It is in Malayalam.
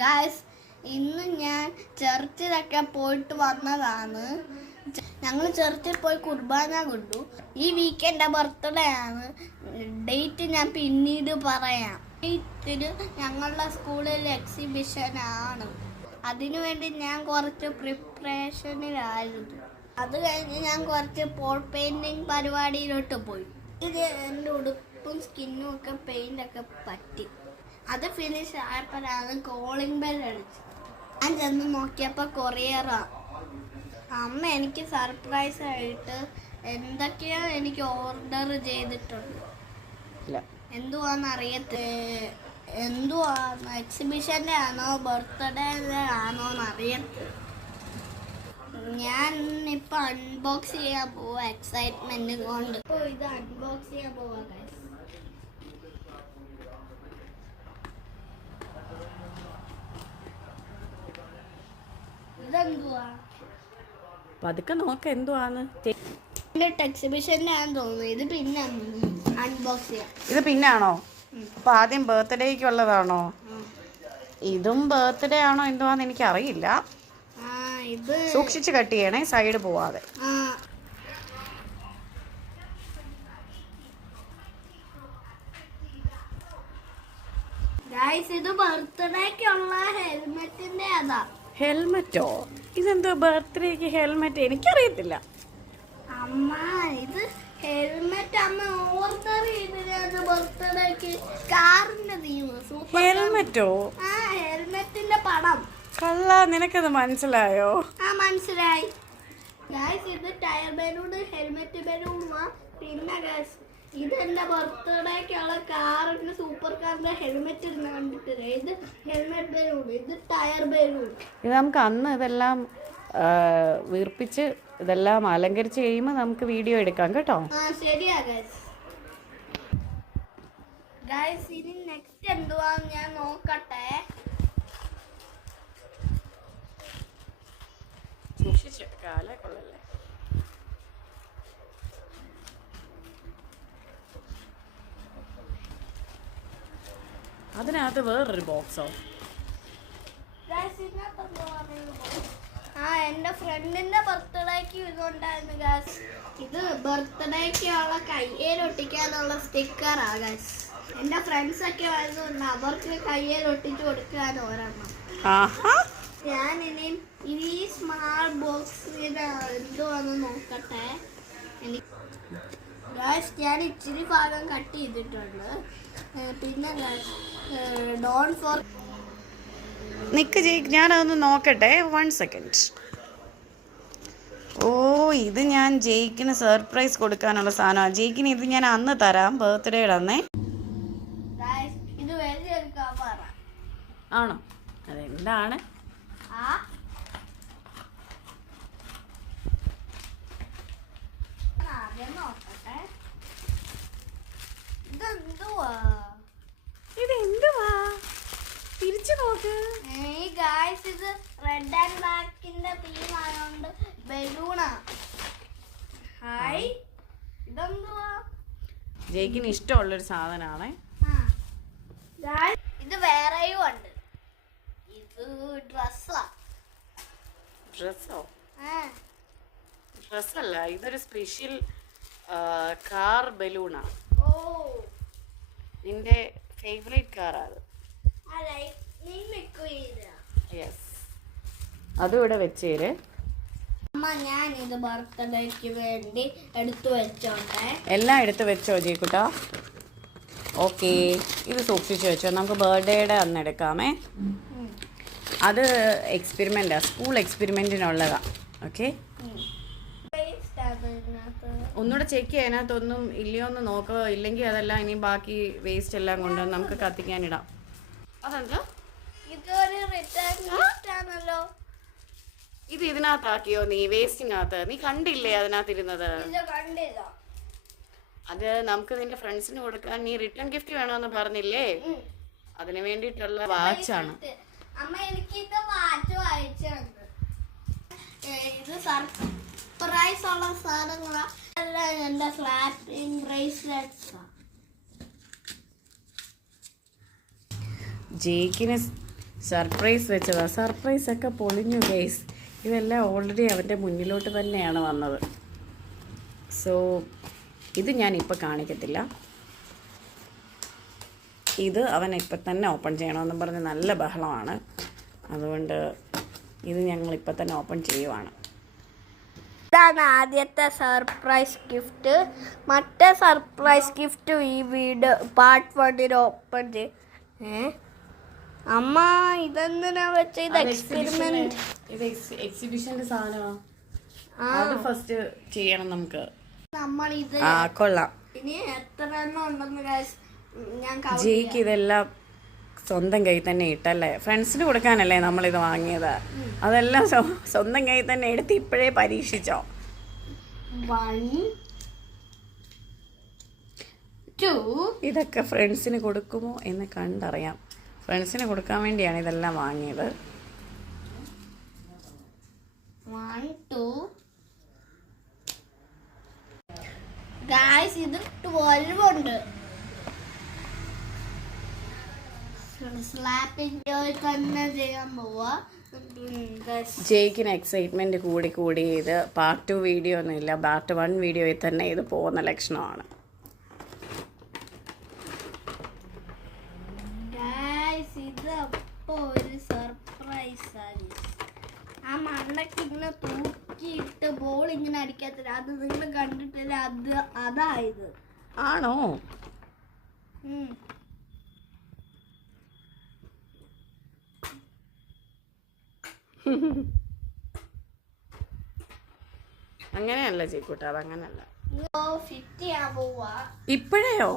ഗായ്സ്, ഇന്ന് ഞാൻ ചർച്ചിലൊക്കെ പോയിട്ട് വന്നതാണ്. ഞങ്ങൾ ചർച്ചിൽ പോയി കുർബാന കൊണ്ടു. ഈ വീക്കെൻഡ് ബർത്ത്ഡേ ആണ്. ഡേറ്റ് ഞാൻ പിന്നീട് പറയാം. ഡേറ്റിന് ഞങ്ങളുടെ സ്കൂളിൽ എക്സിബിഷൻ ആണ്. അതിനുവേണ്ടി ഞാൻ കുറച്ച് പ്രിപ്പറേഷനിലായിരുന്നു. അത് കഴിഞ്ഞ് ഞാൻ കുറച്ച് പോൾ പെയിൻറ്റിങ് പരിപാടിയിലോട്ട് പോയി. ഇത് എൻ്റെ ഉടുപ്പും സ്കിന്നും ഒക്കെ പെയിൻ്റൊക്കെ പറ്റി. അത് ഫിനിഷ് ആയപ്പോഴാണ് കോളിംഗ് ബെൽ അടിച്ചത്. ഞാൻ ചെന്ന് നോക്കിയപ്പോൾ കൊറിയറാണ്. അമ്മ എനിക്ക് സർപ്രൈസ് ആയിട്ട് എന്തൊക്കെയോ എനിക്ക് ഓർഡർ ചെയ്തിട്ടുണ്ട്. എന്തുവാന്ന് എന്തുവാന്ന് എക്സിബിഷൻ്റെ ആണോ ബർത്ത്ഡേ ആണോ എന്നറിയത്തില്ല. ഞാൻ ഇപ്പൊ അൺബോക്സ് ചെയ്യാൻ പോവാ എക്സൈറ്റ്മെന്റ് കൊണ്ട്. ഇപ്പോൾ ഇത് അൺബോക്സ് ചെയ്യാൻ പോവാ ഗൈസ്. ഇതെന്തുവാ? പതുക്കെ നോക്ക എന്തുവാന്ന്. എക്സിബിഷന്റെ ആണെന്ന് തോന്നുന്നു. ഇത് പിന്നെ അൺബോക്സ് ചെയ്യാം. ഇത് പിന്നാണോ? അപ്പൊ ആദ്യം ബർത്ത്ഡേക്കുള്ളതാണോ? ഇതും ബർത്ത്ഡേ ആണോ എന്തുവാന്ന് എനിക്ക് അറിയില്ല. ഇത് സൂക്ഷിച്ച് കട്ട് ചെയ്യണേ, സൈഡ് പോവാതെ. ഇത് ബർത്ത്ഡേക്കുള്ള ഹെൽമെറ്റിന്റെ അതാ. ഹെൽമെറ്റോ? ഇതെന്തോ ബർത്ത്ഡേക്ക് ഹെൽമെറ്റ്? എനിക്കറിയത്തില്ല അമ്മ. ഇത് ഹെൽമെറ്റ് അമ്മ ഓർഡർ ചെയ്തിരുന്നു ബർത്ത്ഡേക്ക്. കാറിന്റെ തീം. ഹെൽമെറ്റോ? ഹെൽമെറ്റിന്റെ പടം. കള്ള, നിനക്കത് മനസ്സിലായോ? മനസ്സിലായി. ഇത് ടയർ ബലൂൺ, ഹെൽമെറ്റ് ബലൂണാ. പിന്നെ ഇത് എന്റെ ബർത്ത്ഡേക്കുള്ള കാറിന്റെ സൂപ്പർ കാറിന്റെ ഹെൽമെറ്റ് കണ്ടിട്ടില്ല. ഇത് ഹെൽമെറ്റ് ബലൂൺ, ഇത് ടയർ ബലൂൺ. ഇത് നമുക്ക് അന്ന് ഇതെല്ലാം വീർപ്പിച്ച് ഇതെല്ലാം അലങ്കരിച്ച് കഴിയുമ്പോൾ നമുക്ക് വീഡിയോ എടുക്കാം കേട്ടോ. ശരിയാ ഗൈസ്. ഇനി നെക്സ്റ്റ് എന്തുവാന്ന് ഞാൻ നോക്കട്ടെ. അതിനകത്ത് വേറൊരു ബോക്സോ? എന്റെ ഫ്രണ്ടിന്റെ ബർത്ത്ഡേക്ക് ഇതുണ്ടായിരുന്നു ഗാസ്. ഇത് ബർത്ത്ഡേക്കുള്ള കയ്യേലൊട്ടിക്കാനുള്ള സ്റ്റിക്കറാ ഗാസ്. എന്റെ ഫ്രണ്ട്സ് ഒക്കെ വരുന്നുണ്ട്, അവർക്ക് കയ്യേലൊട്ടിച്ചു കൊടുക്കാൻ ഒരെണ്ണം. ഞാൻ ഇനിയും ഈ സ്മാൾ ബോക്സിന് എന്തുവാന്ന് നോക്കട്ടെ. ഗാസ്, ഞാൻ ഇച്ചിരി ഭാഗം കട്ട് ചെയ്തിട്ടുണ്ട്. പിന്നെ ഡോണ്ട് ഫോർ നിക്ക് ഞാനതൊന്ന് നോക്കട്ടെ. 1 സെക്കൻഡ്. ഓ, ഇത് ഞാൻ ജെയ്ക്കിന് സർപ്രൈസ് കൊടുക്കാനുള്ള സാധനമാണ്. ജെയ്ക്കിന് ഇത് ഞാൻ അന്ന് തരാം, ബർത്ത്ഡേയുടെ അന്നേ. ഇത് വലിയൊരു കവറാ. ആണോ? അതെന്താണ്? ഇതെന്തുവാ? തിരിച്ചു നോക്ക്. ഇത് റെഡ് ആൻഡ് ബ്ലാക്കിന്റെ തീം ആയതുകൊണ്ട് ബലൂണാ. ഹായ്, ഇതെന്തുവാ? ജയ്ക്കിന് ഇഷ്ടമുള്ളൊരു സാധനമാണ്. ഇത് വേറെയും ഉണ്ട്. ഇത് ഡ്രസ്സാ. ഡ്രസ്സോ? ഡ്രസ്സല്ല, ഇതൊരു സ്പെഷ്യൽ കാർ ബലൂണാ. നിന്റെ ഫേവറേറ്റ് കാറാ അത്. യെസ്, അതും ഇവിടെ വെച്ചേര്. അമ്മ, ഞാൻ ഇത് ബർത്ത്ഡേക്ക് വേണ്ടി എടുത്തു വെച്ചോട്ടെ. എല്ലാം എടുത്ത് വെച്ചോ ജയ്ക്കുട്ടാ. ഓക്കെ, ഇത് സൂക്ഷിച്ച് വെച്ചോ. നമുക്ക് ബർത്ത്ഡേയുടെ അന്ന് എടുക്കാമേ. അത് എക്സ്പെരിമെൻ്റാ, സ്കൂൾ എക്സ്പെരിമെൻറ്റിനുള്ളതാ. ഓക്കെ, ഒന്നുകൂടെ ചെക്ക് ചെയ്യാം അതിനകത്തൊന്നും ഇല്ലയോ എന്ന് നോക്കുക. ഇല്ലെങ്കിൽ അതെല്ലാം ഇനി ബാക്കി വേസ്റ്റ് എല്ലാം കൊണ്ട് നമുക്ക് കത്തിക്കാനിടാം. അതെന്താ? ഇത് ഇതിനകത്താക്കിയോ നീ? വേസ്റ്റിനകത്ത് നീ കണ്ടില്ലേ അതിനകത്തിരുന്നത്? അത് നമുക്ക് നിന്റെ ഫ്രണ്ട്സിന് കൊടുക്കാൻ നീ റിട്ടേൺ ഗിഫ്റ്റ് വേണമെന്ന് പറഞ്ഞില്ലേ? അതിന് വേണ്ടിയിട്ടുള്ള വാച്ചാണ്. ഇത് സർപ്രൈസ് ഉള്ള സാധനങ്ങളാ. എന്റെ സ്ലാപ്പിംഗ് ബ്രേസ്ലെറ്റ്സാ. ജയ്ക്കിന് സർപ്രൈസ് വെച്ചതാ. സർപ്രൈസ് ഒക്കെ പൊളിഞ്ഞു ഗൈസ്. ഇതെല്ലാം ഓൾറെഡി അവൻ്റെ മുന്നിലോട്ട് തന്നെയാണ് വന്നത്. സോ ഇത് ഞാൻ ഇപ്പോൾ കാണിക്കത്തില്ല. ഇത് അവൻ ഇപ്പം തന്നെ ഓപ്പൺ ചെയ്യണമെന്ന് പറഞ്ഞ് നല്ല ബഹളമാണ്. അതുകൊണ്ട് ഇത് ഞങ്ങൾ ഇപ്പം തന്നെ ഓപ്പൺ ചെയ്യുവാണ്. ഇതാണ് ആദ്യത്തെ സർപ്രൈസ് ഗിഫ്റ്റ്. മറ്റേ സർപ്രൈസ് ഗിഫ്റ്റ് ഈ വീട് പാർട്ട് 1 ഓപ്പൺ ചെയ്യും. അമ്മ ഇതെന്തിനാ വെച്ച ഇത് എക്സ്പെരിമെന്റ്? ഇത് എക്സിബിഷന്റെ സാധനമാണ്. അത് ഫസ്റ്റ് ചെയ്യണം നമുക്ക്. നമ്മൾ ഇത് കൊള്ളാം. ഇനി എത്ര എണ്ണം ഉണ്ടെന്ന് ഞാൻ ജയ്ക്ക് ഇതെല്ലാം സ്വന്തം കൈ തന്നെ ഇട്ടല്ലേ? ഫ്രണ്ട്സിന് കൊടുക്കാനല്ലേ നമ്മളിത് വാങ്ങിയത്? അതെല്ലാം സ്വന്തം കൈ തന്നെ എടുത്ത് ഇപ്പോഴേ പരീക്ഷിച്ചോ? 1 2 ഇതൊക്കെ ഫ്രണ്ട്സിന് കൊടുക്കുമോ എന്ന് കണ്ടറിയാം. ഫ്രണ്ട്സിന് കൊടുക്കാൻ വേണ്ടിയാണ് ഇതെല്ലാം വാങ്ങിയത്. 1 2 ഗായ്സ്, ഇത് 12 ഉണ്ട്. സ്ലാപ്പിംഗ് തന്നെ ചെയ്യാൻ പോവാ. ജയ്ക്കിന് എക്സൈറ്റ്മെന്റ് കൂടി ഇത് പാർട്ട് 2 വീഡിയോ ഒന്നുമില്ല, പാർട്ട് 1 വീഡിയോയിൽ തന്നെ ഇത് പോകുന്ന ലക്ഷണമാണ്. ഇത് അപ്പോ ഒരു സർപ്രൈസ് ആണ്. ആ മണ്ണൊക്കെ ഇങ്ങനെ തൂക്കിയിട്ട് ബോൾ ഇങ്ങനെ അടിക്കാത്തില്ല. അത് നിങ്ങൾ കണ്ടിട്ടില്ല? അതായത് ആണോ? അങ്ങനെയല്ല ചേക്കൂട്ട, അതങ്ങനല്ല. ഫിറ്റ് ചെയ്യാൻ പോവാ ഇപ്പോഴേയോ?